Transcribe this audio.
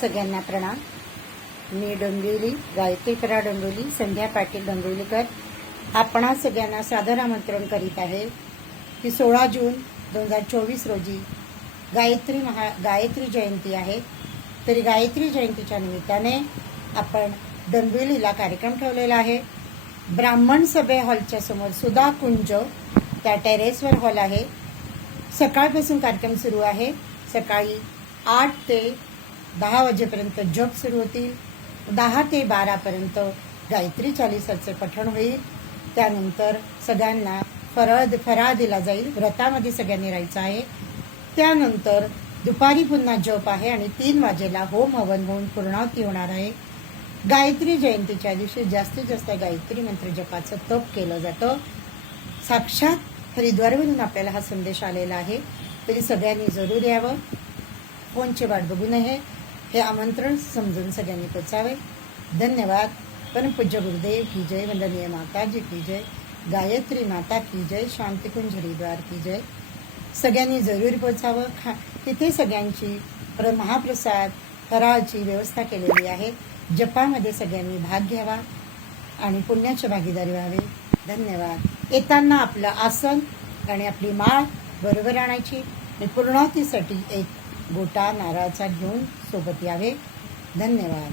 सगळ्यांना प्रणाम. मी डोंबिवली गायत्रीकरा डोंबिवली संध्या पाटील डोंबिवलीकर. आपणा सगळ्यांना सादर आमंत्रण करीत आहे की सोळा जून दोन हजार चोवीस रोजी गायत्री महा गायत्री जयंती आहे. तरी गायत्री जयंतीच्या निमित्ताने आपण डोंबिवलीला कार्यक्रम ठेवलेला आहे. ब्राह्मण सभे हॉलच्या समोर सुधा कुंज त्या टेरेसवर हॉल आहे. सकाळपासून कार्यक्रम सुरू आहे. सकाळी आठ ते दहा वाजेपर्यंत जप सुरू होतील. दहा ते बारापर्यंत गायत्री चालिसाचं पठण होईल. त्यानंतर सगळ्यांना फरळ फराळ दिला जाईल. व्रतामध्ये सगळ्यांनी राहायचं आहे. त्यानंतर दुपारी पुन्हा जप आहे आणि तीन वाजेला होम हवन होऊन पूर्णावती होणार आहे. गायत्री जयंतीच्या दिवशी जास्तीत जास्त गायत्री मंत्र जपाचं तप केलं जातं. साक्षात हरिद्वारवरून आपल्याला हा संदेश आलेला आहे. तरी सगळ्यांनी जरूर यावं. फोनची वाट बघू नये. हे आमंत्रण समजून सगळ्यांनी पोचावे. धन्यवाद. परमपूज्य गुरुदेव की जय. वंदनीय माताजी की जय. गायत्री माता की जय. शांतिकुंज हरिद्वार की जय. सगळ्यांनी जरूर पोचावं. खा तिथे सगळ्यांची प्र महाप्रसाद फराळची व्यवस्था केलेली आहे. जपामध्ये सगळ्यांनी भाग घ्यावा आणि पुण्याच्या भागीदारी व्हावी. धन्यवाद. येताना आपलं आसन आणि आपली माळ बरोबर आणायची आणि पूर्णावतीसाठी एक गोटा नारळाचा घेऊन सोबत यावे. धन्यवाद.